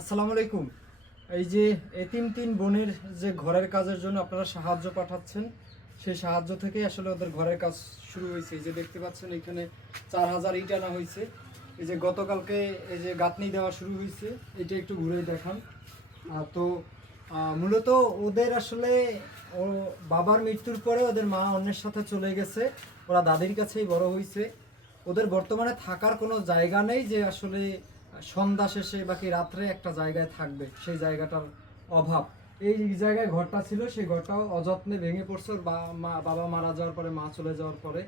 আসসালামু আলাইকুম। এই যে এতিম তিন বোনের যে ঘরের কাজের জন্য আপনারা সাহায্য পাঠাচ্ছেন, সেই সাহায্য থেকে আসলে ওদের ঘরের কাজ শুরু হয়েছে। এই যে দেখতে পাচ্ছেন, এখানে চার হাজার ইট আনা হয়েছে। এই যে গতকালকে এই যে গাঁথনি দেওয়া শুরু হয়েছে, এটা একটু ঘুরে দেখান। তো মূলত ওদের আসলে ও বাবার মৃত্যুর পরে ওদের মা অন্যের সাথে চলে গেছে। ওরা দাদির কাছেই বড় হয়েছে। ওদের বর্তমানে থাকার কোনো জায়গা নেই যে আসলে সন্ধ্যা শেষে বাকি রাত্রে একটা জায়গায় থাকবে, সেই জায়গাটার অভাব। এই জায়গায় ঘরটা ছিল, সেই ঘরটাও অযত্নে ভেঙে পড়ছে বা- মা, বাবা মারা যাওয়ার পরে, মা চলে যাওয়ার পরে।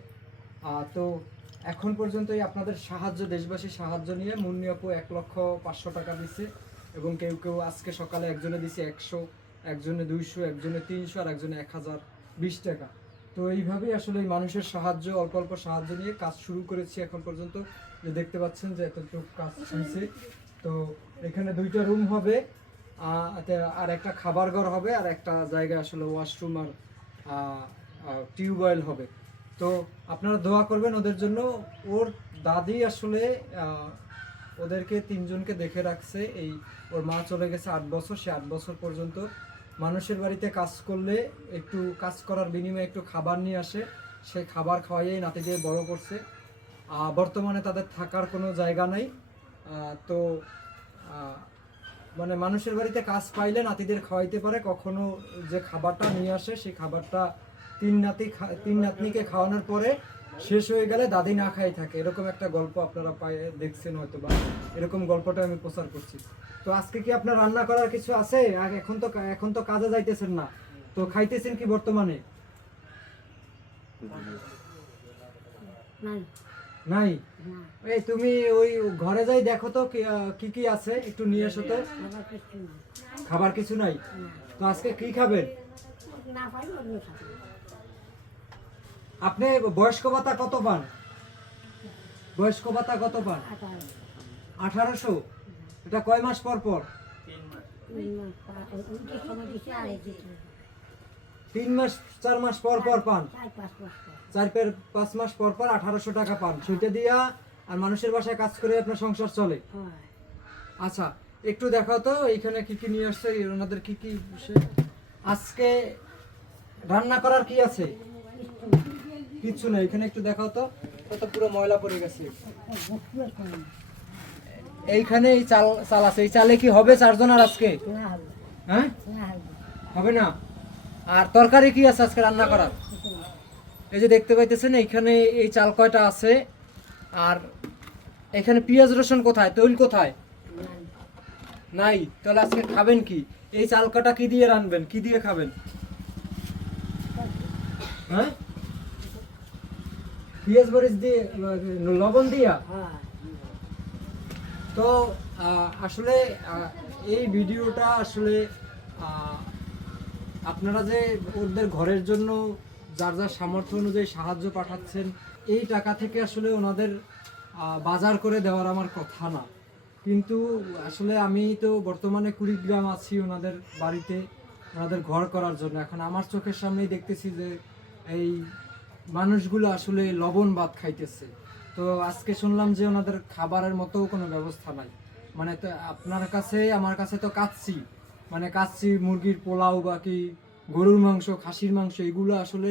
তো এখন পর্যন্ত এই আপনাদের সাহায্য দেশবাসী সাহায্য নিয়ে মুন্নি আপু এক লক্ষ পাঁচশো টাকা দিছে এবং কেউ কেউ আজকে সকালে একজনে দিছে একশো, একজনে দুইশো, একজনে তিনশো আর একজনে এক হাজার বিশ টাকা। তো এইভাবেই আসলে এই মানুষের সাহায্য, অল্প অল্প সাহায্য নিয়ে কাজ শুরু করেছি এখন পর্যন্ত। যে দেখতে পাচ্ছেন যে এতটুকু কাজ হয়েছে তো এখানে দুইটা রুম হবে আর একটা খাবার ঘর হবে, আর একটা জায়গা আসলে ওয়াশরুম আর টিউবওয়েল হবে। তো আপনারা দোয়া করবেন ওদের জন্য। ওর দাদি আসলে ওদেরকে তিনজনকে দেখে রাখছে। এই ওর মা চলে গেছে আট বছর, সে আট বছর পর্যন্ত মানুষের বাড়িতে কাজ করলে একটু, কাজ করার বিনিময়ে একটু খাবার নিয়ে আসে। সেই খাবার খাওয়াইয়েই নাতিদের বড় করছে। বর্তমানে তাদের থাকার কোনো জায়গা নেই। তো মানে মানুষের বাড়িতে কাজ পাইলে নাতিদের খাওয়াইতে পারে। কখনো যে খাবারটা নিয়ে আসে, সেই খাবারটা তিন নাতি তিন নাতনিকে খাওয়ানোর পরে শেষ হয়ে গেলে দাদি না খাই থাকে। এরকম একটা গল্প আপনারা পায়ে, দেখছেন হয়তো বা। এরকম গল্পটা আমি প্রচার করছি। তো আজকে কি আপনার রান্না করার কিছু আছে? এখন তো এখন তো কাজে যাইতেছেন না। তো খাইতেছেন কি বর্তমানে? নাই? নাই এই তুমি ওই ঘরে যাই দেখো তো কি কি আছে একটু নিয়ে এসো তো। খাবার কিছু নাই। তো আজকে কি খাবেন? আপনি বয়স্ক ভাতা কত পান? বয়স্ক ভাতা কত পান? আঠারোশো? এটা কয় মাস পর পর? তিন মাস চার মাস পর পর পান? চার পর। পাঁচ মাস পর পর আঠারোশো টাকা পান। সেটা দিয়া আর মানুষের বাসায় কাজ করে আপনার সংসার চলে। আচ্ছা একটু দেখাও তো এইখানে কি কি নিয়ে আসছে ওনাদের কি কি? আজকে রান্না করার কি আছে? কিচ্ছু না এখানে একটু দেখাও তো ও তো পুরো ময়লা পড়ে গেছে। এইখানে এই চাল চাল আছে এই চালে কি হবে চারজন আর আজকে? হ্যাঁ? হবে না? আর তরকারি কি আছে আজকে রান্না করার? এই যে দেখতে পাইতেছেন, এইখানে এই চাল কয়টা আছে? আর এখানে পেঁয়াজ রসুন কোথায়? তৈল কোথায়? নাই। তাহলে আজকে খাবেন কি? এই চাল কটা কি দিয়ে রানবেন? কি দিয়ে খাবেন? হ্যাঁ? পেঁয়াজ মরিচ দিয়ে, লবণ দিয়া? তো আসলে এই ভিডিওটা আসলে আপনারা যে ওদের ঘরের জন্য যার যার সামর্থ্য অনুযায়ী সাহায্য পাঠাচ্ছেন, এই টাকা থেকে আসলে ওনাদের বাজার করে দেওয়ার আমার কথা না। কিন্তু আসলে আমি তো বর্তমানে কুড়িগ্রাম আছি ওনাদের বাড়িতে, ওনাদের ঘর করার জন্য। এখন আমার চোখের সামনেই দেখতেছি যে এই মানুষগুলো আসলে লবণ ভাত খাইতেছে। তো আজকে শুনলাম যে ওনাদের খাবারের মতো কোনো ব্যবস্থা নাই। মানে তো আপনার কাছে, আমার কাছে তো কাচ্ছি মানে কাচ্ছি মুরগির পোলাও বা কি গরুর মাংস, খাসির মাংস, এগুলো আসলে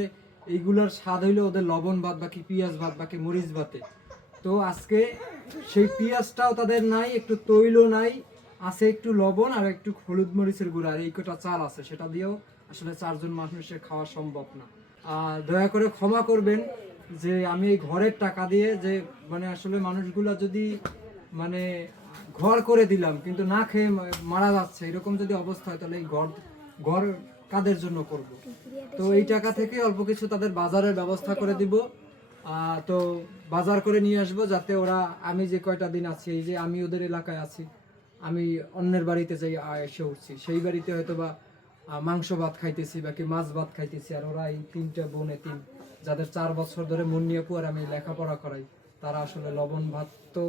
এইগুলোর স্বাদ হইল ওদের লবণ ভাত বাকি পেঁয়াজ ভাত বাকি মরিচ ভাতে। তো আজকে সেই পেঁয়াজটাও তাদের নাই, একটু তৈল নাই, আছে একটু লবণ আর একটু হলুদ মরিচের গুঁড়া আর এই কটা চাল আছে, সেটা দিয়েও আসলে চারজন মানুষের খাওয়া সম্ভব না। আর দয়া করে ক্ষমা করবেন যে আমি এই ঘরের টাকা দিয়ে যে মানে আসলে মানুষগুলা যদি মানে ঘর করে দিলাম, কিন্তু না খেয়ে মারা যাচ্ছে, এরকম যদি অবস্থা হয়, তাহলে এই ঘর ঘর কাদের জন্য করব? তো এই টাকা থেকে অল্প কিছু তাদের বাজারের ব্যবস্থা করে দিব। তো বাজার করে নিয়ে আসব, যাতে ওরা, আমি যে কয়টা দিন আছি, এই যে আমি ওদের এলাকায় আছি, আমি অন্যের বাড়িতে যাই এসে উঠছি। সেই বাড়িতে হয়তো বা মাংস ভাত খাইতেছি, বাকি মাছ ভাত খাইতেছি, আর ওরা এই তিনটা বোন তিন, যাদের চার বছর ধরে মন্নিয়াপু আর আমি লেখাপড়া করাই, তারা আসলে লবণ ভাত তো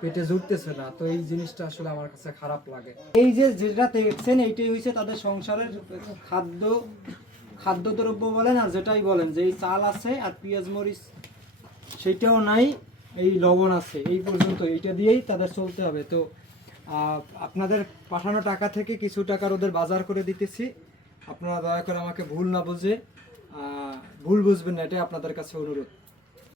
পেটে জুটতেছে না। তো এই জিনিসটা আসলে আমার কাছে খারাপ লাগে। এই যে যেটা দেখছেন, এইটাই হয়েছে তাদের সংসারের খাদ্য, খাদ্যদ্রব্য বলেন আর যেটাই বলেন যে এই চাল আছে আর পেঁয়াজ, মরিচ, সেটাও নাই, এই লবণ আছে। এই পর্যন্ত এইটা দিয়েই তাদের চলতে হবে। তো আপনাদের পাঠানো টাকা থেকে কিছু টাকার ওদের বাজার করে দিতেছি। আপনারা দয়া করে আমাকে ভুল না বুঝে ভুল বুঝবেন না, এটাই আপনাদের কাছে অনুরোধ।